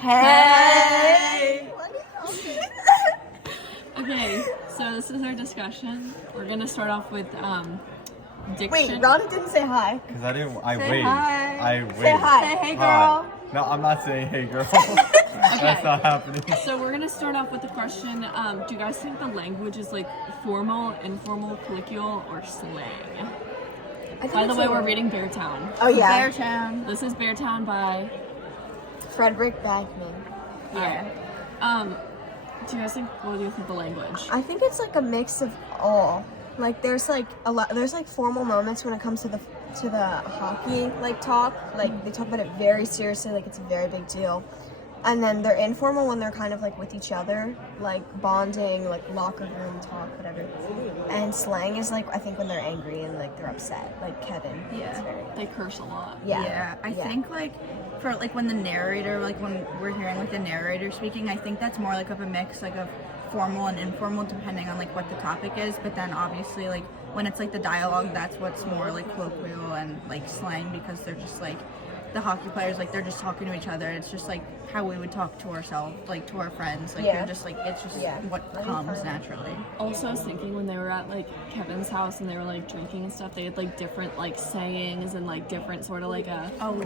Hey! Okay, so this is our discussion. We're gonna start off with diction. Wait, Rhonda didn't say hi. Because I didn't. I Say waited. hi. I waited. Say hi. Say hey, girl. No, I'm not saying hey, girl. Okay. That's not happening. So we're gonna start off with the question: do you guys think the language is like formal, informal, colloquial, or slang? By the way, we're reading Beartown. Oh yeah. Beartown. This is Beartown by. Frederick Backman. Yeah. Do you guys think? What do you think the language? I think it's like a mix of all. Like there's like a lot. There's like formal moments when it comes to the hockey like talk. Like they talk about it very seriously. Like it's a very big deal. And then they're informal when they're kind of like with each other, like bonding, like locker room talk, whatever. And slang is like I think when they're angry and like they're upset, like Kevin. Yeah. They curse a lot. Yeah. I think like for like when the narrator, like when we're hearing like the narrator speaking, I think that's more like of a mix like of formal and informal depending on like what the topic is. But then obviously like when it's like the dialogue, that's what's more like colloquial and like slang because they're just like the hockey players, like they're just talking to each other. It's just like how we would talk to ourselves, like to our friends. Like they're just like it's just what comes naturally. Also, I was thinking when they were at like Kevin's house and they were like drinking and stuff, they had like different like sayings and like different sort of like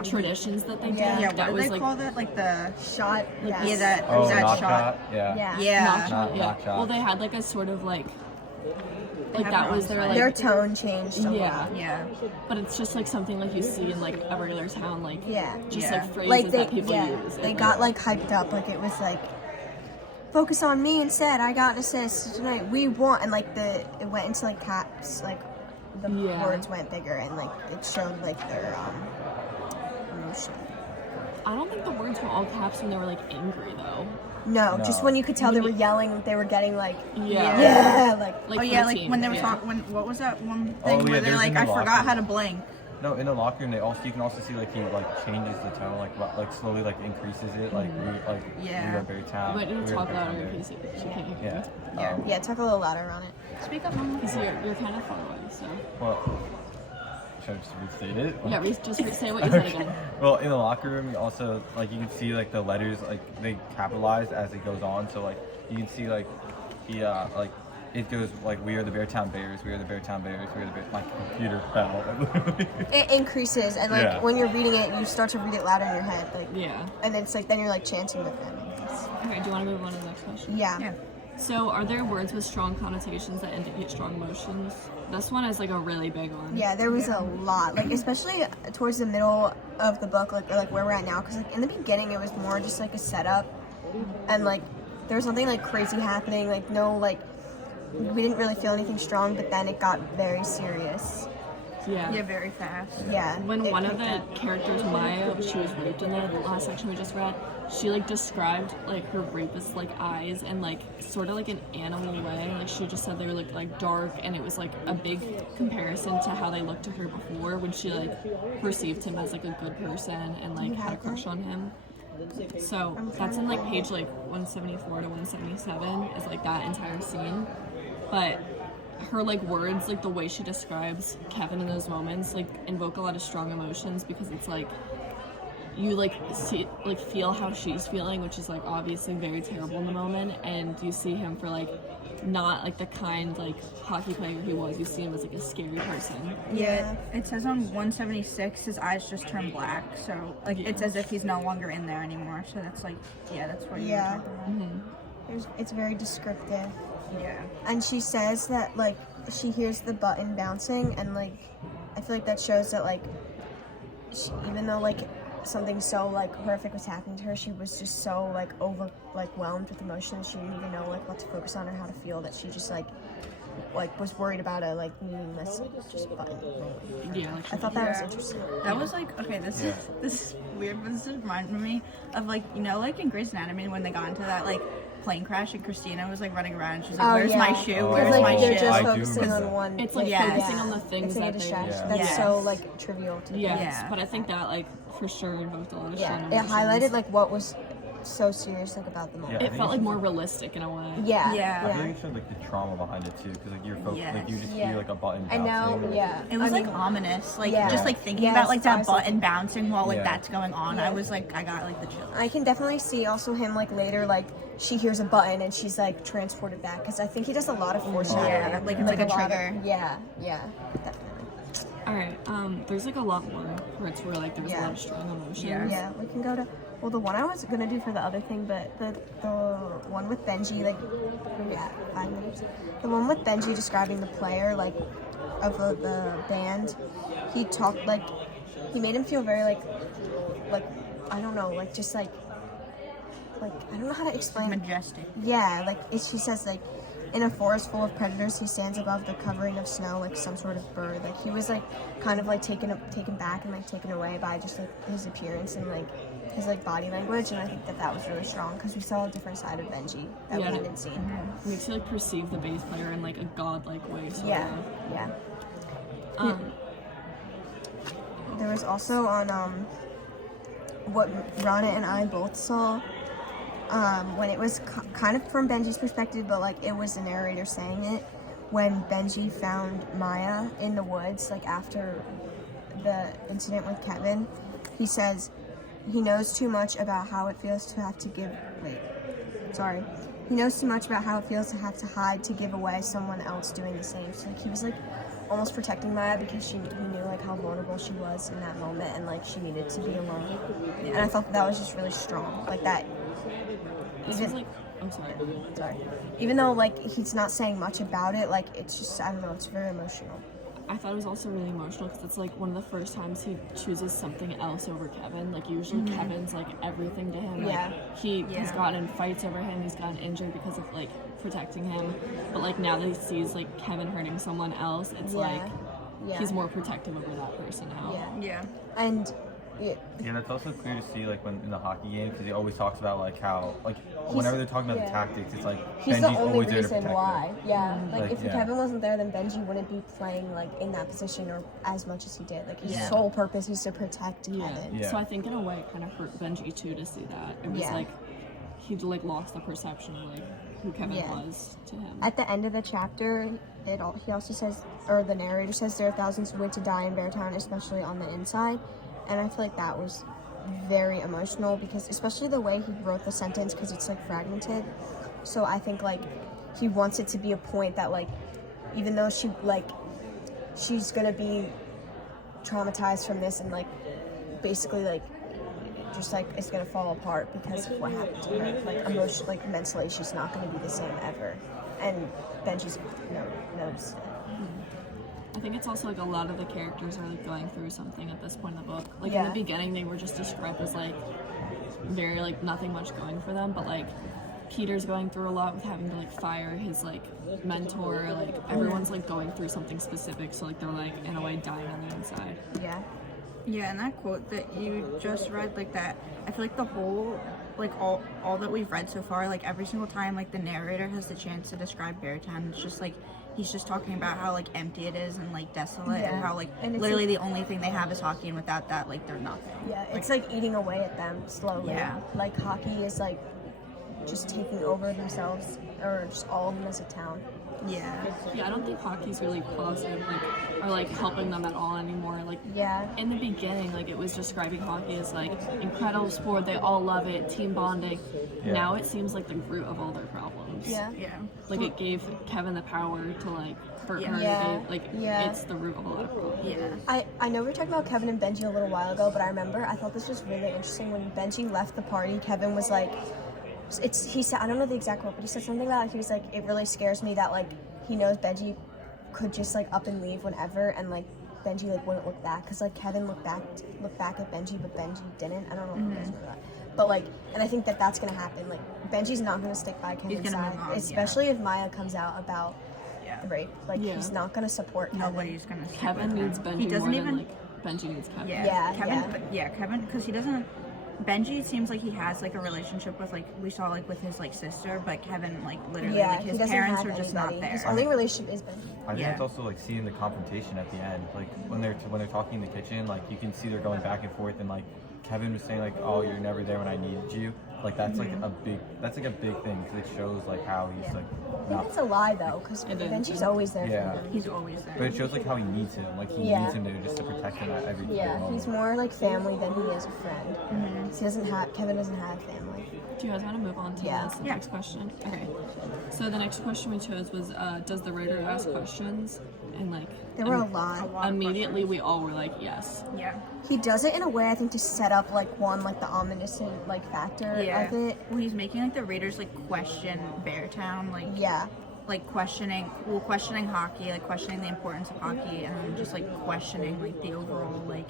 traditions that they did. Yeah, that what was do they like call that? Like the Shot. yeah, Yes. that knock shot. Yeah. Yeah. Knock Knock shot. Well, they had like a sort of like have that their was own their slang. like Their tone changed a yeah. lot. Yeah. But it's just like something like you see in like a regular town, like just Yeah. like phrases Like they that people use. they got like hyped up. Like it was like focus on me instead. I got an assist tonight. We won, and like it went into like caps. Like the words went bigger, and like it showed like their emotion. I don't think the words were all caps when they were like angry though. No, just when you could tell they were yelling, they were getting like like Oh yeah, for like the team, when they were talking. When what was that one thing Oh, yeah, where they're there's like, in the I forgot locker how to room. blank. No, in the locker room, you can also see like he like changes the tone, like slowly like increases it, like we are Beartown. But you we are talk Beartown louder in Bears. case she can't hear Yeah. yeah. Talk a little louder on it. Speak up, Mama. because you're kind of far away. So Well, should I just restate it? yeah, say what you said again. Well, in the locker room, you also like you can see like the letters like they capitalize as it goes on. So like you can see like he like it goes like we are the Beartown Bears, we are the Beartown Bears, we are the my computer fell. It increases, and like when you're reading it, you start to read it louder in your head. Like and it's like then you're like chanting with them. Okay, do you want to move on to the next question? Yeah. So, are there words with strong connotations that indicate strong emotions? This one is like a really big one. Yeah, there was a lot, like especially towards the middle of the book, like where we're at now. Because like in the beginning, it was more just like a setup, and like there was nothing like crazy happening. Like no, like we didn't really feel anything strong. But then it got very serious. Yeah, very fast. Yeah. When one of the characters, Maya, she was raped in the last section we just read, she like described like her rapist like eyes and like sort of like an animal way. Like she just said they were like dark, and it was like a big comparison to how they looked to her before when she like perceived him as like a good person and like had a crush on him. So that's in like page like 174 to 177 is like that entire scene, but her like words, like the way she describes Kevin in those moments, like invoke a lot of strong emotions because it's like you like see like feel how she's feeling, which is like obviously very terrible in the moment, and you see him for like not like the kind like hockey player he was. You see him as like a scary person. Yeah, it says on 176 his eyes just turn black, so like it's as if he's no longer in there anymore. So that's like that's what you were talking about. It's very descriptive. Yeah. And she says that like she hears the button bouncing, and like I feel like that shows that like even though like something so like horrific was happening to her, she was just so like overwhelmed with emotion. She didn't even know like what to focus on or how to feel, that she just like was worried about a like meaningless just button. Yeah, like I thought that was interesting. That was like this is weird, but this reminded me of like like in Grey's Anatomy when they got into that like plane crash and Christina was like running around and she's like, where's my shoe? Where's like my they're shoe? just I do focusing remember on one. it's like focusing on the things it's like that a they distraction. Yeah. That's so like trivial to but I think that like for sure invoked a lot of strong it emotions. highlighted like what was so serious like about the moment. I It think felt it's like just- more realistic in a way. Yeah. Yeah. I feel like it showed like the trauma behind it too, because like you're focused, like you just Yes. see like a button I bouncing. know. like- Yeah. It was I like mean, ominous, like Yeah. just like thinking Yes, about like that I was like- button bouncing while like Yeah. that's going on. Yeah. I was like, I got like the chills. I can definitely see also him like later like she hears a button and she's like transported back because I think he does a lot of foreshadowing. Yeah, like it's like a lot of- trigger. yeah. Definitely. All right. There's like a lot more parts where like there's a Yeah. lot of strong emotions. Yeah, we can go to. Well, the one I was gonna do for the other thing, but the one with Benji, like, yeah, 5 minutes. The one with Benji describing the player, like, of the band. He talked like, he made him feel very like, I don't know, like just like I don't know how to explain. Majestic. Yeah, like she says, like in a forest full of predators, he stands above the covering of snow like some sort of bird. Like he was like kind of like taken back and like taken away by just like his appearance and like his like body language, and I think that was really strong because we saw a different side of Benji that we Yeah. hadn't seen. It makes you like perceive the bass player in like a godlike way. So Yeah. There was also on what Rana and I both saw when it was kind of from Benji's perspective, but like it was the narrator saying it when Benji found Maya in the woods, like after the incident with Kevin. He says he knows too much about how it feels to have to give. He knows too much about how it feels to have to hide to give away someone else doing the same. So like he was like almost protecting Maya because he knew like how vulnerable she was in that moment and like she needed to be alone. And I thought that was just really strong. Like that. this was like, I'm sorry. Even though like he's not saying much about it, like it's just I don't know. It's very emotional. I thought it was also really emotional because it's like one of the first times he chooses something else over Kevin. Like usually Kevin's like everything to him. Yeah. Like he's gotten in fights over him. He's gotten injured because of like protecting him. But like now that he sees like Kevin hurting someone else, it's like he's more protective over that person now. Yeah. Yeah. And Yeah, that's also clear to see like when in the hockey game because he always talks about like how like whenever they're talking about the tactics, it's like he's Benji's the only always there to reason protect why. them. Yeah. Like Like, if yeah. Kevin wasn't there, then Benji wouldn't be playing like in that position or as much as he did. Like his Yeah. sole purpose is to protect Yeah. Kevin. Yeah. So I think in a way it kind of hurt Benji too to see that. It was Yeah. like he like lost the perception of like who Kevin Yeah. was to him. At the end of the chapter, he also says, or the narrator says, there are thousands who wait to die in Beartown, especially on the inside. And I feel like that was very emotional because, especially the way he wrote the sentence, because it's like fragmented. So I think like he wants it to be a point that like, even though she's gonna be traumatized from this and like basically like just like it's gonna fall apart because of what happened to her. Like emotionally, like mentally, she's not gonna be the same ever. And Benji's knows. I think it's also like a lot of the characters are like going through something at this point in the book. Like in Yeah. the beginning, they were just described as like very like nothing much going for them, but like Peter's going through a lot with having to like fire his like mentor. Like everyone's like going through something specific, so like they're like in a way dying on the inside. Yeah. Yeah, and that quote that you just read, like that, I feel like the whole, like all that we've read so far, like every single time, like the narrator has the chance to describe Beartown, it's just like he's just talking about how like empty it is and like desolate Yeah. and how like And it's literally the only thing they have is hockey, and without that, like they're nothing. Yeah, it's like eating away at them slowly. Yeah. Like hockey is like just taking over themselves or just all of them as a town. Yeah. Yeah, I don't think hockey's really positive, like or like helping them at all anymore. Like Yeah. in the beginning, like it was describing hockey as like incredible sport, they all love it, team bonding. Yeah. Now it seems like the root of all their problems. Yeah. Yeah. Like it gave Kevin the power to like hurt her. Yeah. It gave, like Yeah. it's the root of a lot of problems. Yeah. I know we were talking about Kevin and Benji a little while ago, but I remember I thought this was really interesting when Benji left the party. Kevin was like, he said, I don't know the exact quote, but he said something about he was like, it really scares me that like he knows Benji could just like up and leave whenever, and like Benji like wouldn't look back because like Kevin looked back at Benji, but Benji didn't. I don't know if you guys know that, but like, and I think that's gonna happen. Like Benji's not gonna stick by Kevin's gonna side, move on, especially if Maya comes out about Yeah. the rape. Like Yeah. he's not gonna support Kevin. Nobody's gonna stick Kevin with him. needs Benji He doesn't more even. than like Benji needs Kevin. Yeah, Yeah, Kevin. yeah. But yeah, Kevin, because he doesn't. Benji seems like he has like a relationship with like we saw like with his like sister, but Kevin like literally Yeah, like he his doesn't parents have are just anybody. not there. His only relationship is Benji. I think Yeah. it's also like seeing the confrontation at the end, like when they're talking in the kitchen, like you can see they're going back and forth, and like Kevin was saying like, "Oh, you're never there when I needed you," Like that's like a big thing because it shows like how he's like. I think it's a lie though, because It is. Benji's always there Yeah. for him. He's always there. But it shows like how he needs him. Like he Yeah. needs him there just to protect him at every Yeah, moment. he's more like family than he is a friend. Kevin doesn't have family. Do you guys want to move on to Yeah. the next question? Okay. So the next question we chose was, does the writer ask questions? And like, There were a lot. immediately we all were like, yes. Yeah. He does it in a way I think to set up like the ominous like factor of it. Well, he's making like the readers like question Beartown, like Yeah. like questioning hockey, like questioning the importance of hockey, and then just like questioning like the overall like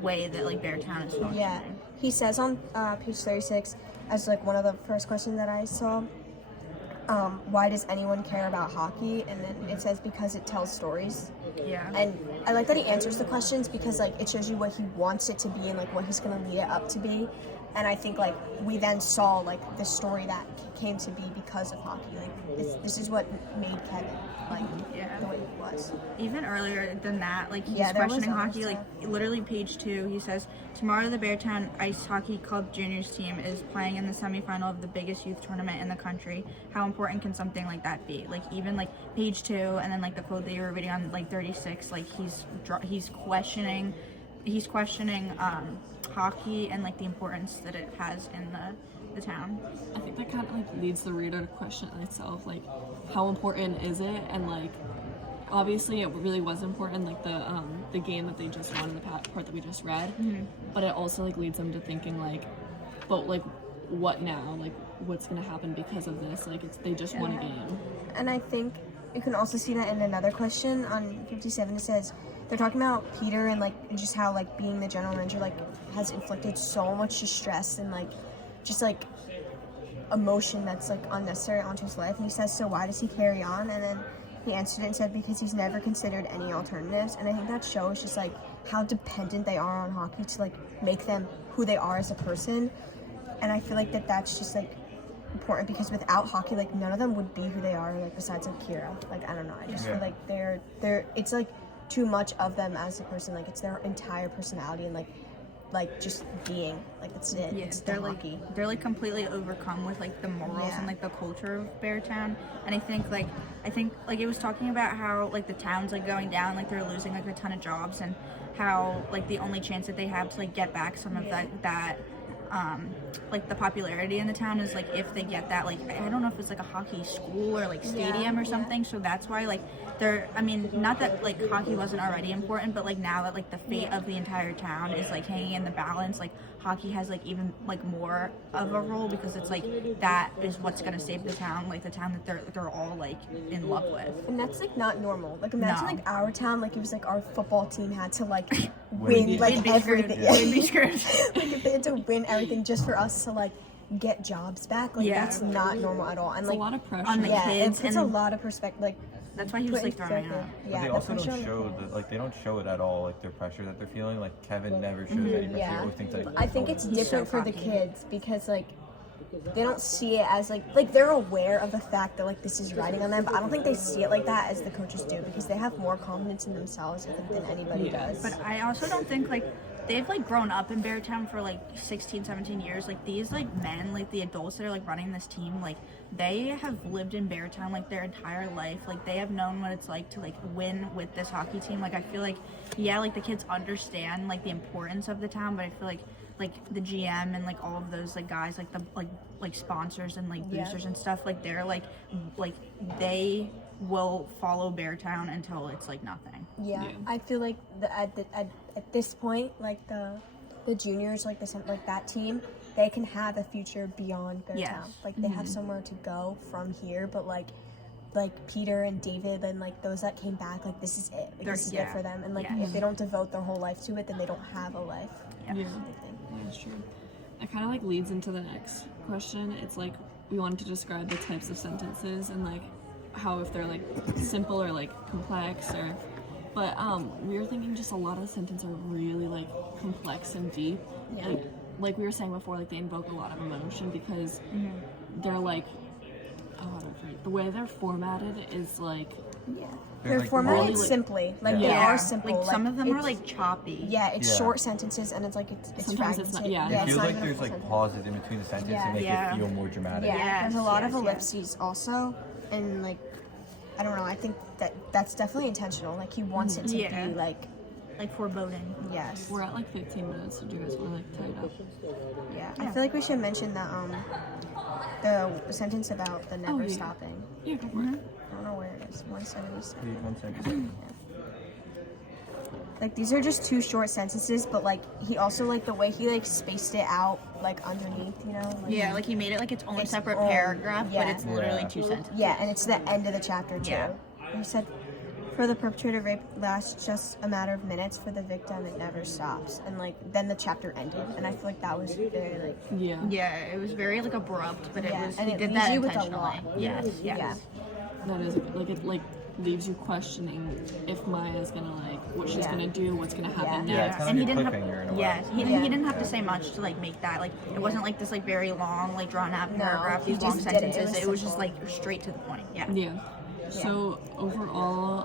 way that like Beartown is functioning. Yeah. He says on page 36 as like one of the first questions that I saw, why does anyone care about hockey? And then it says because it tells stories. Yeah. And I like that he answers the questions because like it shows you what he wants it to be and like what he's gonna lead it up to be. And I think like we then saw like the story that came to be because of hockey. Like this is what made Kevin like the way he was. Even earlier than that, like he's Yeah, there was questioning other hockey. stuff. Like literally page 2, he says tomorrow the Beartown Ice Hockey Club Juniors team is playing in the semifinal of the biggest youth tournament in the country. How important can something like that be? Like even like page 2, and then like the quote that you were reading on like 36, like he's questioning hockey and like the importance that it has in the town. I think that kind of like leads the reader to question itself, like how important is it? And like obviously it really was important, like the game that they just won in the part that we just read. But it also like leads them to thinking like, but like what now? Like what's gonna happen because of this? Like they just won a game. And I think you can also see that in another question on 57. It says they're talking about Peter and like just how like being the general manager like has inflicted so much distress and like just like emotion that's like unnecessary onto his life. And he says, so why does he carry on? And then he answered it and said because he's never considered any alternatives. And I think that shows just like how dependent they are on hockey to like make them who they are as a person. And I feel like that's just like important because without hockey, like none of them would be who they are, like besides like Kira. Like I don't know, I just feel like they're it's like too much of them as a person. Like it's their entire personality and like just being like it's it. Yeah, It's the hockey. they're like completely overcome with like the morals and like the culture of Beartown. And I think like it was talking about how like the town's like going down, like they're losing like a ton of jobs, and how like the only chance that they have to like get back some of that like the popularity in the town is like if they get that, like I don't know if it's like a hockey school or like stadium or something. So that's why like they're, I mean, not that like hockey wasn't already important, but like now that like the fate of the entire town is like hanging in the balance, like hockey has like even like more of a role because it's like that is what's gonna save the town, like the town that they're all like in love with. And that's like not normal. Like imagine No. like our town, like it was like our football team had to like Win. win like We'd be everything. screwed. We'd be screwed. Like if they had to win everything just for us to like get jobs back, like Yeah. that's not normal at all. And It's like a lot of pressure. on the yeah, kids it puts a and- lot of perspective. Like That's why he was like putting throwing pressure- up. But Yeah, they the also pressure don't on- show they don't show it at all, like their pressure that they're feeling. Like Kevin never shows any pressure. He Yeah, always thinks that I think it's He's different so for the cocky. kids because like they don't see it as like they're aware of the fact that like this is riding on them, but I don't think they see it like that as the coaches do because they have more confidence in themselves I think than anybody does. But I also don't think like they've like grown up in Beartown for like 16, 17 years. Like these like men, like the adults that are like running this team, like they have lived in Beartown like their entire life. Like they have known what it's like to like win with this hockey team. Like I feel like yeah, like the kids understand like the importance of the town, but I feel like the GM and like all of those like guys, like the like sponsors and like boosters and stuff, like they're like they will follow Beartown until it's like nothing. Yeah, I feel like at this point, like the juniors, like that team, they can have a future beyond Beartown. Yes. Like they have somewhere to go from here, but like Peter and David and like those that came back, like this is it. Like, this is it for them. And like if they don't devote their whole life to it, then they don't have a life. Yeah, I think. that's true. It kind of like leads into the next question. It's like we wanted to describe the types of sentences and like how if they're like simple or like complex or, but we were thinking just a lot of the sentences are really like complex and deep. Yeah. Like we were saying before, like they invoke a lot of emotion because they're like, the way they're formatted is like Yeah. They're, They're like, formatted really, like- simply. Like they Yeah. are simple. Like some of them are it's- like choppy. Yeah, it's Yeah. short sentences and it's like it's Sometimes it's fragmented. not- yeah. It it's feels not like even a there's full like sentence. pauses in between the sentences Yeah. to make Yeah. it feel more dramatic. Yeah, Yes, there's a lot of yes, ellipses also, and like I don't know. I think that's definitely intentional. Like he wants it to Yeah. be like foreboding. yes. We're at like 15 minutes. So do you guys want to like tie it up? Yeah, I feel like we should mention the sentence about the never yeah. stopping. Yeah, go for it. I don't know where it is. 177. Wait, 1 second. Like these are just two short sentences, but like he also like the way he like spaced it out like underneath, you know? Like, Yeah, like he made it like its own Its separate own- paragraph, yeah. but it's literally Yeah. 2 sentences. Yeah, and it's the end of the chapter too. Yeah. He said, "For the perpetrator of rape lasts just a matter of minutes. For the victim, it never stops." And like then the chapter ended, and I feel like that was very like Yeah. Yeah, it was very like abrupt, but Yeah, it was and he it did leaves that you with a intentionally. lot. Yes, yes. yeah. That is like it like leaves you questioning if Maya's gonna like what she's Yeah. gonna do, what's gonna happen Yeah, next. it's kind And of he a didn't cliffhanger in a have, way. yes, he Yeah. didn't have to say much to like make that like it wasn't like this like very long like drawn out No, paragraph, he these long just did it. It sentences. was It was just simple. like straight to the point. Yeah. Yeah. So overall,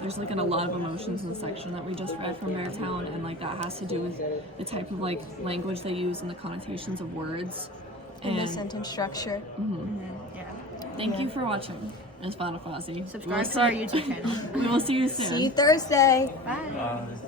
there's like a lot of emotions in the section that we just read from Beartown, and like that has to do with the type of like language they use and the connotations of words. In the And sentence structure. Yeah. thank you for watching. It's Final Fantasy. Subscribe to our YouTube channel. We will see you soon. See you Thursday. Bye.